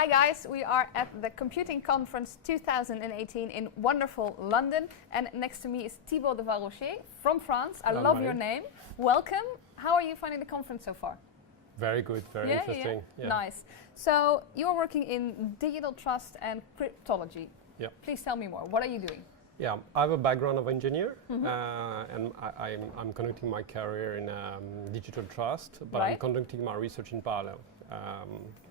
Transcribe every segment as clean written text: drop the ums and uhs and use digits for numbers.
Hi guys, we are at the Computing Conference 2018 in wonderful London, and next to me is Thibault de Valroger from France. I love your name. Welcome. How are you finding the conference so far? Very good, very interesting. Yeah. Nice. So you're working in digital trust and cryptology. Yeah. Please tell me more. What are you doing? Yeah, I have a background of engineer, and I'm conducting my career in digital trust, but I'm conducting my research in parallel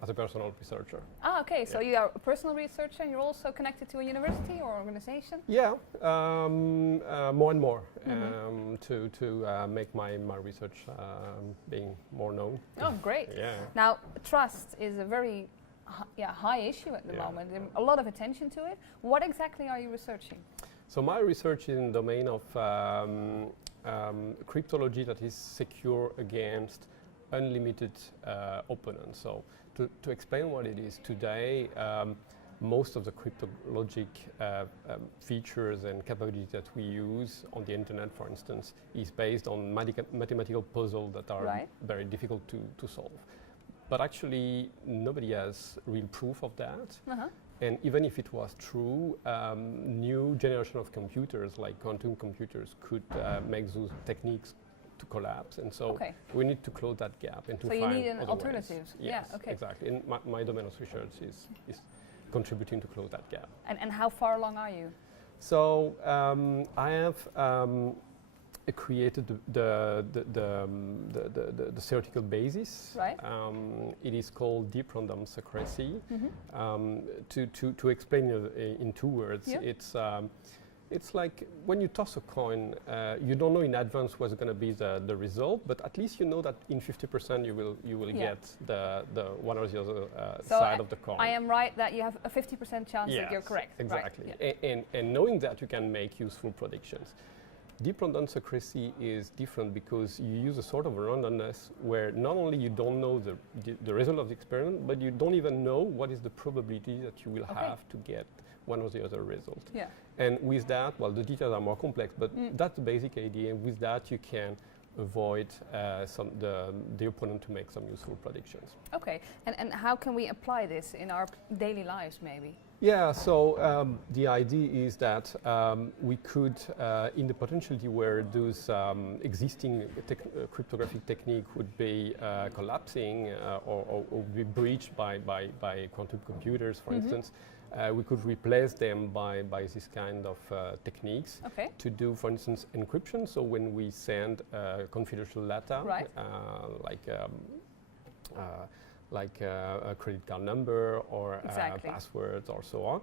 as a personal researcher. Ah, okay. So you are a personal researcher, and you're also connected to a university or organization? Yeah, more and more to make my research being more known. Oh, great. Yeah. Now, trust is a very high issue at the moment. There's a lot of attention to it. What exactly are you researching? So my research is in the domain of cryptology that is secure against unlimited opponents. So to explain what it is today, most of the cryptologic features and capabilities that we use on the internet, for instance, is based on mathematical puzzles that are very difficult to solve. But actually, nobody has real proof of that. And even if it was true, new generation of computers, like quantum computers, could make those techniques to collapse. And so we need to close that gap and to find you need an other alternative. Ways. Yes, exactly. And my domain of research is contributing to close that gap. And how far along are you? So I have created the theoretical basis. It is called deep random secrecy. To explain it in 2 words, it's like when you toss a coin, you don't know in advance what's going to be the result, but at least you know that in 50% you will get the one or the other side of the coin. I am right that you have a 50% chance that you're correct. Exactly. And knowing that, you can make useful predictions. Deep random secrecy is different because you use a sort of randomness where not only you don't know the result of the experiment, but you don't even know what is the probability that you will have to get one or the other result. And with that, well, the details are more complex, but that's the basic idea. And with that, you can avoid the opponent to make some useful predictions. Okay, and how can we apply this in our daily lives, maybe? Yeah, so the idea is that we could, in the potentiality where those existing cryptographic technique would be collapsing or be breached by quantum computers, for instance, we could replace them by this kind of techniques to do, for instance, encryption. So when we send confidential data, like a credit card number or passwords or so on.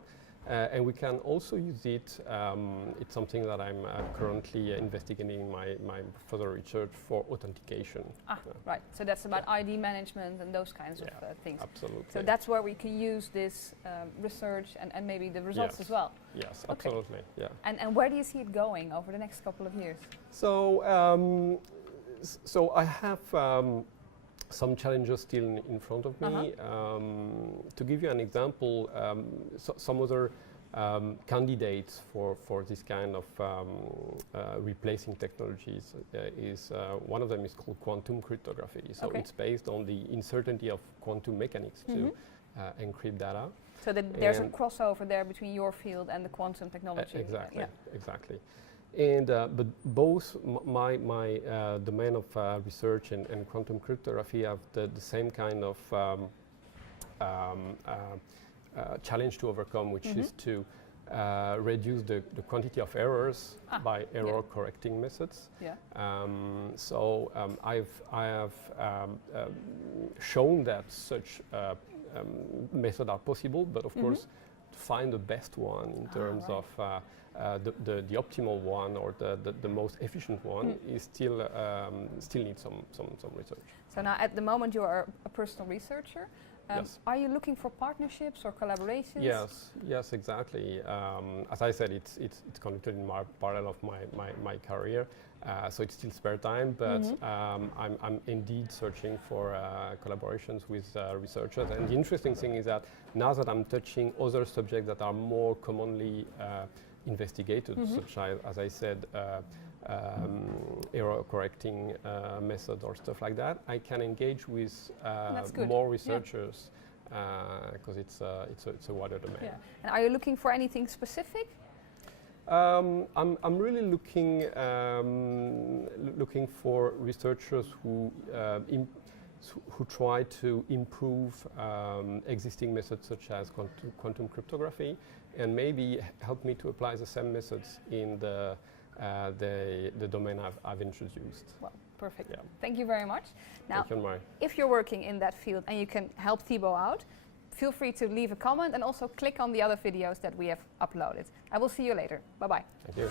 And we can also use it, it's something that I'm currently investigating in my further research for authentication. Right, so that's about ID management and those kinds of things. Absolutely. So that's where we can use this research and maybe the results as well. Yes, absolutely, And where do you see it going over the next couple of years? So, so I have some challenges still in front of me. To give you an example, some other candidates for this kind of replacing technologies is one of them is called quantum cryptography. So it's based on the uncertainty of quantum mechanics to encrypt data. So there's a crossover there between your field and the quantum technology. Exactly. And but both my domain of research and quantum cryptography have the same kind of challenge to overcome, which is to reduce the quantity of errors by error correcting methods. So I have shown that such methods are possible, but of course, to find the best one in terms of the optimal one or the most efficient one is still needs some research. So now at the moment you are a personal researcher. Are you looking for partnerships or collaborations? Yes, exactly. As I said, it's conducted in parallel of my career, so it's still spare time. But I'm indeed searching for collaborations with researchers. And the interesting thing is that now that I'm touching other subjects that are more commonly investigated, such as I said, error correcting methods or stuff like that, I can engage with more researchers because it's a wider domain. Yeah. And are you looking for anything specific? I'm really looking for researchers who try to improve existing methods such as quantum cryptography, and maybe help me to apply the same methods in the domain I've introduced. Well, perfect. Yeah. Thank you very much. Now, Thank you, Anne-Marie. if you're working in that field and you can help Thibault out, feel free to leave a comment and also click on the other videos that we have uploaded. I will see you later. Bye-bye. Thank you.